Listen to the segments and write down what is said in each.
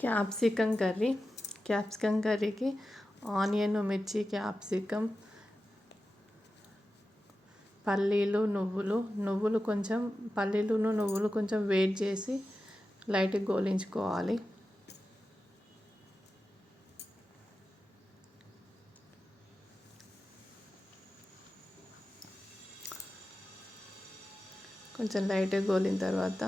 Capsicum curry capsicum కర్రీకి onion మిర్చి capsicum పల్లీలు నువ్వులు నువ్వులు కొంచెం పల్లీలును నువ్వులు కొంచెం వేడి చేసి లైట్గా గోలించుకోవాలి కొంచెం లైట్గా గోలిన తర్వాత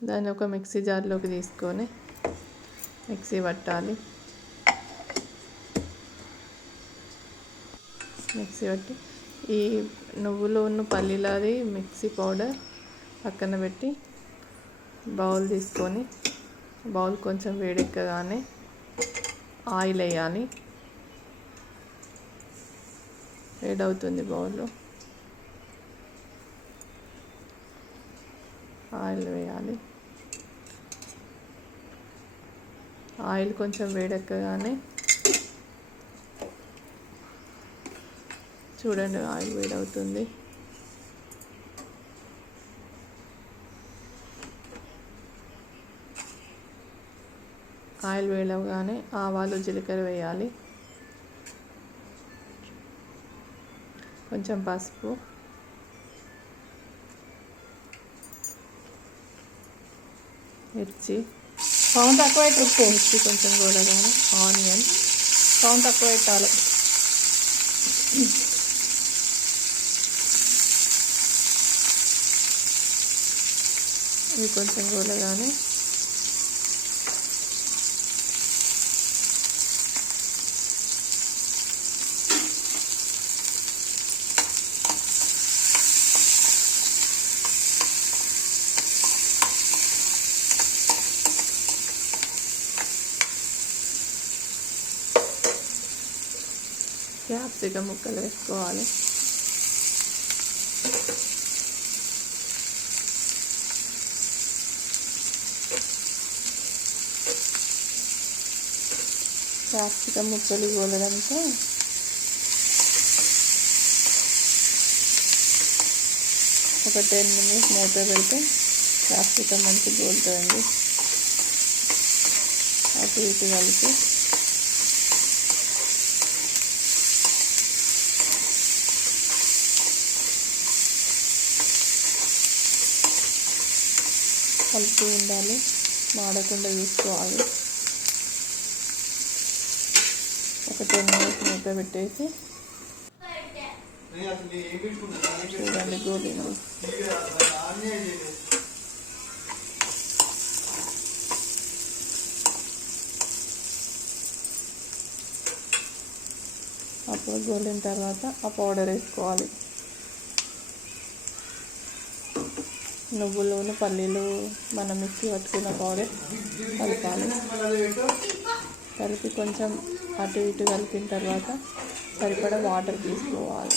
దాన్ని ఒక మిక్సీ జార్లోకి తీసుకొని మిక్సీ పట్టాలి. మిక్సీ పట్టి ఈ నువ్వులు ఉన్న పల్లీలది మిక్సీ పౌడర్ పక్కన పెట్టి బౌల్ తీసుకొని బౌల్ కొంచెం వేడెక్కగానే ఆయిల్ వేయాలి. వేడవుతుంది బౌల్లో. ఆయిల్ వేయాలి. ఆయిల్ కొంచెం వేడెక్కగానే చూడండి ఆయిల్ వేడవుతుంది. ఆయిల్ వేడవగానే ఆవాలు జీలకర్ర వేయాలి. కొంచెం పసుపు. మిర్చి. పవన్ తక్కువ ఉప్పు మిర్చి కొంచెం కూడా కానీ ఆనియన్. పవన్ తక్కువ పెట్టాలి ఇది కొంచెం కూడా కానీ క్యాప్సికం ముక్కలు వేసుకోవాలి. క్యాప్సికం ముక్కలు గోలడంతో ఒక టెన్ మినిట్స్ మూత పెడితే క్యాప్సికం మంచి గోలుతుందండి. అటు ఇటు కలిపి కలుపుతూ ఉండాలి. మాడకుండా చూసుకోవాలి ఒక టెన్ మినిట్స్ మూత పెట్టేసి చూడండి గోలింది అప్పుడు గోలిన తర్వాత ఆ పౌడర్ వేసుకోవాలి. నువ్వులు పల్లీలు మనం మిక్సీ పట్టుకున్న పౌడర్ కలపాలి. కలిపి కొంచెం అటు ఇటు కలిపిన తర్వాత సరిపడా వాటర్ తీసుకోవాలి.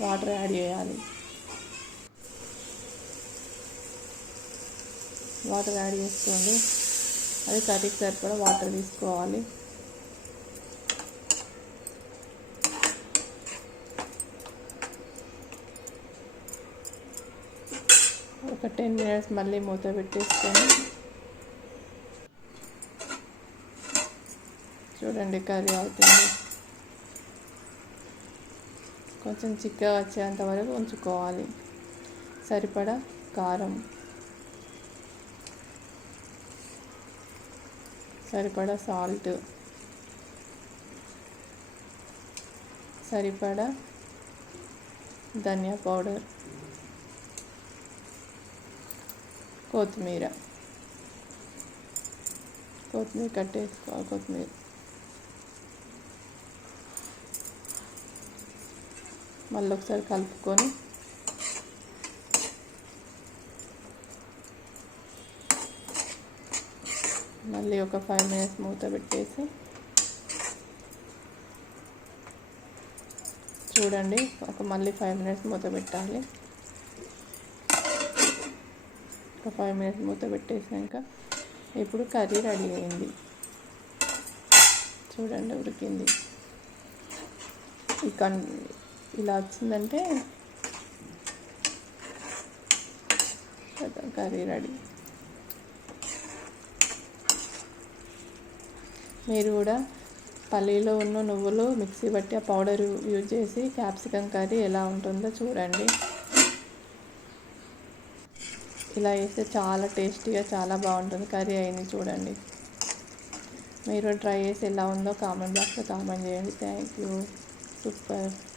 వాటర్ యాడ్ చేయాలి. వాటర్ యాడ్ చేసుకోండి. అది కర్రీకి సరిపడా వాటర్ తీసుకోవాలి. ఒక టెన్ మినిట్స్ మళ్ళీ మూత పెట్టేసుకొని చూడండి కర్రీ అవుతుంది. కొంచెం చిక్కగా వచ్చేంత వరకు ఉంచుకోవాలి. సరిపడా కారం. సరిపడా సాల్ట్. సరిపడా ధనియా పౌడర్. కొత్తిమీర. కొత్తిమీర కట్టేసుకోవాలి కొత్తిమీర. మళ్ళీ ఒకసారి కలుపుకొని మళ్ళీ ఒక ఫైవ్ మినిట్స్ మూత పెట్టేసి చూడండి ఒక మళ్ళీ ఫైవ్ మినిట్స్ మూత పెట్టాలి. ఒక ఫైవ్ మినిట్స్ మూత పెట్టేసాక ఇప్పుడు కర్రీ రెడీ అయింది. చూడండి ఉడికింది. ఈ కన్ ఇలా వచ్చిందంటే కర్రీ రెడీ. మీరు కూడా పల్లీలో ఉన్న నువ్వులు మిక్సీ బట్టి ఆ పౌడర్ యూజ్ చేసి క్యాప్సికమ్ కర్రీ ఎలా ఉంటుందో చూడండి. ఇలా వేస్తే చాలా టేస్టీగా చాలా బాగుంటుంది. కర్రీ అయింది చూడండి. మీరు ట్రై చేసి ఎలా ఉందో కామెంట్ బాక్స్లో కామెంట్ చేయండి. Thank you. సూపర్.